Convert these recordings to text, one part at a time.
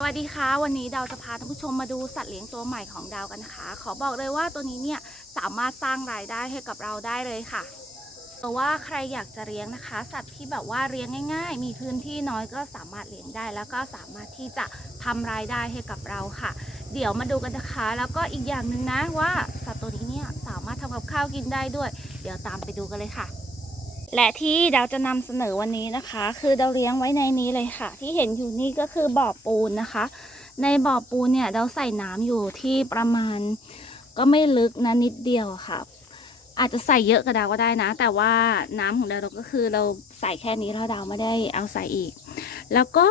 สวัสดีค่ะวันนี้ดาวจะพาท่านผู้ชมมาดูสัตว์เลี้ยงตัวใหม่ของดาวกันนะคะขอบอกเลยว่าตัวนี้เนี่ยสามารถสร้างรายได้ให้กับเราได้เลยค่ะแต่ว่าใครอยากจะเลี้ยงนะคะ สัตว์ที่แบบว่าเลี้ยงง่าย ๆ มีพื้นที่น้อยก็สามารถเลี้ยงได้ แล้วก็สามารถที่จะทำรายได้ให้กับเราค่ะ เดี๋ยวมาดูกันนะคะ แล้วก็อีกอย่างหนึ่งนะว่าสัตว์ตัวนี้เนี่ยสามารถทำกับข้าวกินได้ด้วย เดี๋ยวตามไปดูกันเลยค่ะ และที่ดาวจะนำเสนอวันนี้นะคะ คือดาวเลี้ยงไว้ในนี้เลยค่ะ ที่เห็นอยู่นี่ก็คือบ่อปูนนะคะ ในบ่อปูนเนี่ยดาวใส่น้ำอยู่ที่ประมาณ ก็ไม่ลึกนะนิดเดียวค่ะอาจจะใส่เยอะกับดาวก็ได้นะ แต่ว่าน้ำของดาวก็คือเราใส่แค่นี้แล้วดาวไม่ได้เอาใส่อีก แล้วก็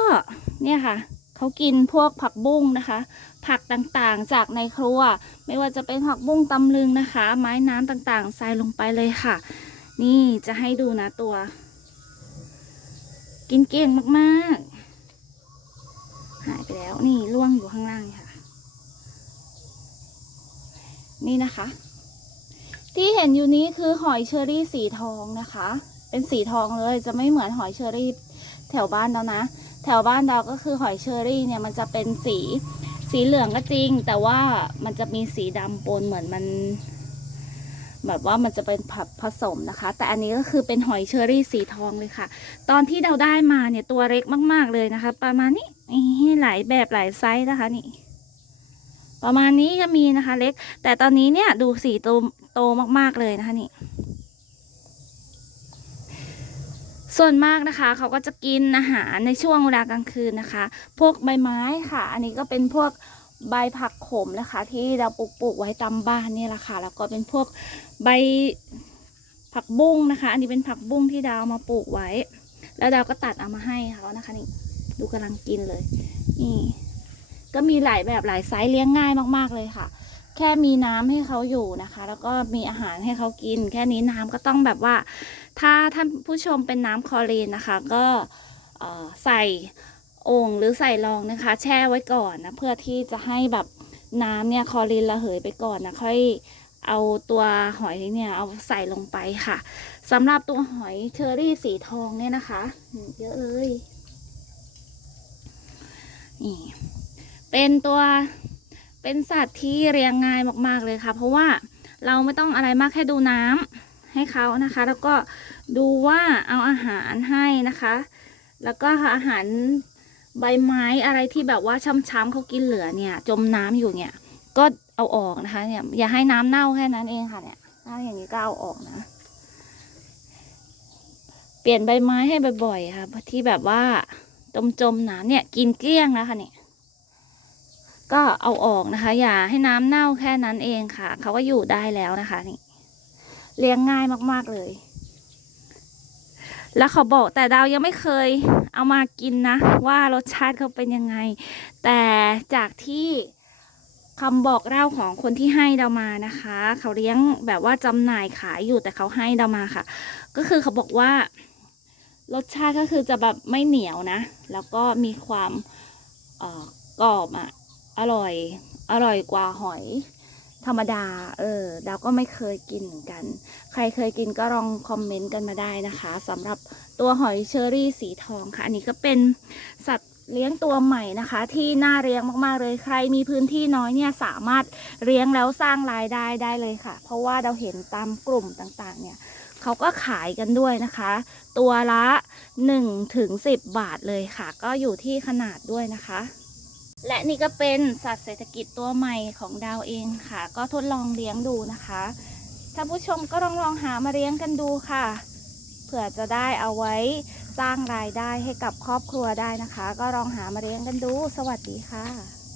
เนี่ยค่ะเขากินพวกผักบุ้งนะคะ ผักต่างๆจากในครัว ไม่ว่าจะเป็นผักบุ้งตำลึงนะคะ ไม้น้ำต่างๆ ใส่ลงไปเลยค่ะ นี่จะให้ดูนะตัว กินเก่งมากๆ หายไปแล้วนี่ล่วงอยู่ข้างล่างค่ะ นี่นะคะ ที่เห็นอยู่นี้คือหอยเชอรี่สีทองนะคะ เป็นสีทองเลยจะไม่เหมือนหอยเชอรี่แถวบ้านเรานะแถวบ้านเราก็คือหอยเชอรี่เนี่ยมันจะเป็นสีสีเหลืองก็จริง แต่ว่ามันจะมีสีดำปนเหมือนมัน แบบว่ามันจะเป็นผักผสมนะคะ แต่อันนี้ก็คือเป็นหอยเชอรี่สีทองเลยค่ะ ตอนที่เราได้มาเนี่ยตัวเล็กมาก ๆเลยนะคะ ประมาณนี้นี่หลายแบบหลายไซส์นะคะนี่ ประมาณนี้ก็มีนะคะ เล็ก แต่ตอนนี้เนี่ยดูสีโตโตมากๆเลยนะคะนี่ส่วนมากนะคะเขาก็จะกินอาหารในช่วงเวลากลางคืนนะคะ พวกใบไม้ค่ะ อันนี้ก็เป็นพวก ใบผักขมนะคะ ที่เราปลูกปลูกไว้ตามบ้านนี่แหละค่ะ แล้วก็เป็นพวกใบผักบุ้งนะคะ อันนี้เป็นผักบุ้งที่ดาวมาปลูกไว้ แล้วดาวก็ตัดเอามาให้เขานะคะนี่ดูกำลังกินเลยนี่ก็มีหลายแบบหลายไซส์เลี้ยงง่ายมากๆเลยค่ะ แค่มีน้ำให้เขาอยู่นะคะ แล้วก็มีอาหารให้เขากิน แค่นี้น้ำก็ต้องแบบว่า ถ้าท่านผู้ชมเป็นน้ำคอรีนนะคะ ก็ใส่ โอ่งหรือใส่รองนะคะ แช่ไว้ก่อนนะเพื่อที่จะให้แบบน้ำเนี่ยคลอรีนระเหยไปก่อนนะค่อยเอาตัวหอยเนี่ยเอาใส่ลงไปค่ะสำหรับตัวหอยเชอรี่สีทองเนี่ยนะคะ เยอะเลยนี่เป็นตัวเป็นสัตว์ที่เลี้ยงง่ายมากๆเลยค่ะ เพราะว่าเราไม่ต้องอะไรมากแค่ดูน้ำให้เขานะคะ แล้วก็ดูว่าเอาอาหารให้นะคะ แล้วก็อาหาร ใบไม้อะไรที่แบบว่าช้ำๆเขากินเหลือเนี่ย จมน้ำอยู่เนี่ย ก็เอาออกนะคะ เนี่ย อย่าให้น้ำเน่าแค่นั้นเองค่ะเนี่ยถ้าอย่างนี้ก็เอาออกนะ เปลี่ยนใบไม้ให้บ่อยๆค่ะที่แบบว่าจมๆน้ำเนี่ย กินเกลี้ยงแล้วค่ะเนี่ยก็เอาออกนะคะ อย่าให้น้ำเน่าแค่นั้นเองค่ะเขาก็อยู่ได้แล้วนะคะนี่เลี้ยงง่ายมากๆเลย แล้วเขาบอกแต่ดาวยังไม่เคยเอามากินนะ ว่ารสชาติเขาเป็นยังไง แต่จากที่คำบอกเล่าของคนที่ให้ดาวมานะคะ เขาเลี้ยงแบบว่าจำหน่ายขายอยู่แต่เขาให้ดาวมาค่ะ ก็คือเขาบอกว่ารสชาติก็คือจะแบบไม่เหนียวนะ แล้วก็มีความออกรอบอะอร่อยอร่อยกว่าหอย ธรรมดา เออดาวก็ไม่เคยกินเหมือนกัน ใครเคยกินก็ลองคอมเมนต์กันมาได้นะคะสำหรับตัวหอยเชอรี่สีทองค่ะ อันนี้ก็เป็นสัตว์เลี้ยงตัวใหม่นะคะ ที่น่าเลี้ยงมากๆเลยใครมีพื้นที่น้อยเนี่ยสามารถเลี้ยงแล้วสร้างรายได้ได้เลยค่ะ เพราะว่าเราเห็นตามกลุ่มต่างๆ เนี่ยเขาก็ขายกันด้วยนะคะ ตัวละ1ถึง10 บาทเลยค่ะ ก็อยู่ที่ขนาดด้วยนะคะ และนี่ก็เป็นสัตว์เศรษฐกิจตัวใหม่ของดาวเองค่ะ ก็ทดลองเลี้ยงดูนะคะถ้าผู้ชมก็ลองลองหามาเลี้ยงกันดูค่ะเผื่อจะได้เอาไว้สร้างรายได้ให้กับครอบครัวได้นะคะ ก็ลองหามาเลี้ยงกันดู สวัสดีค่ะ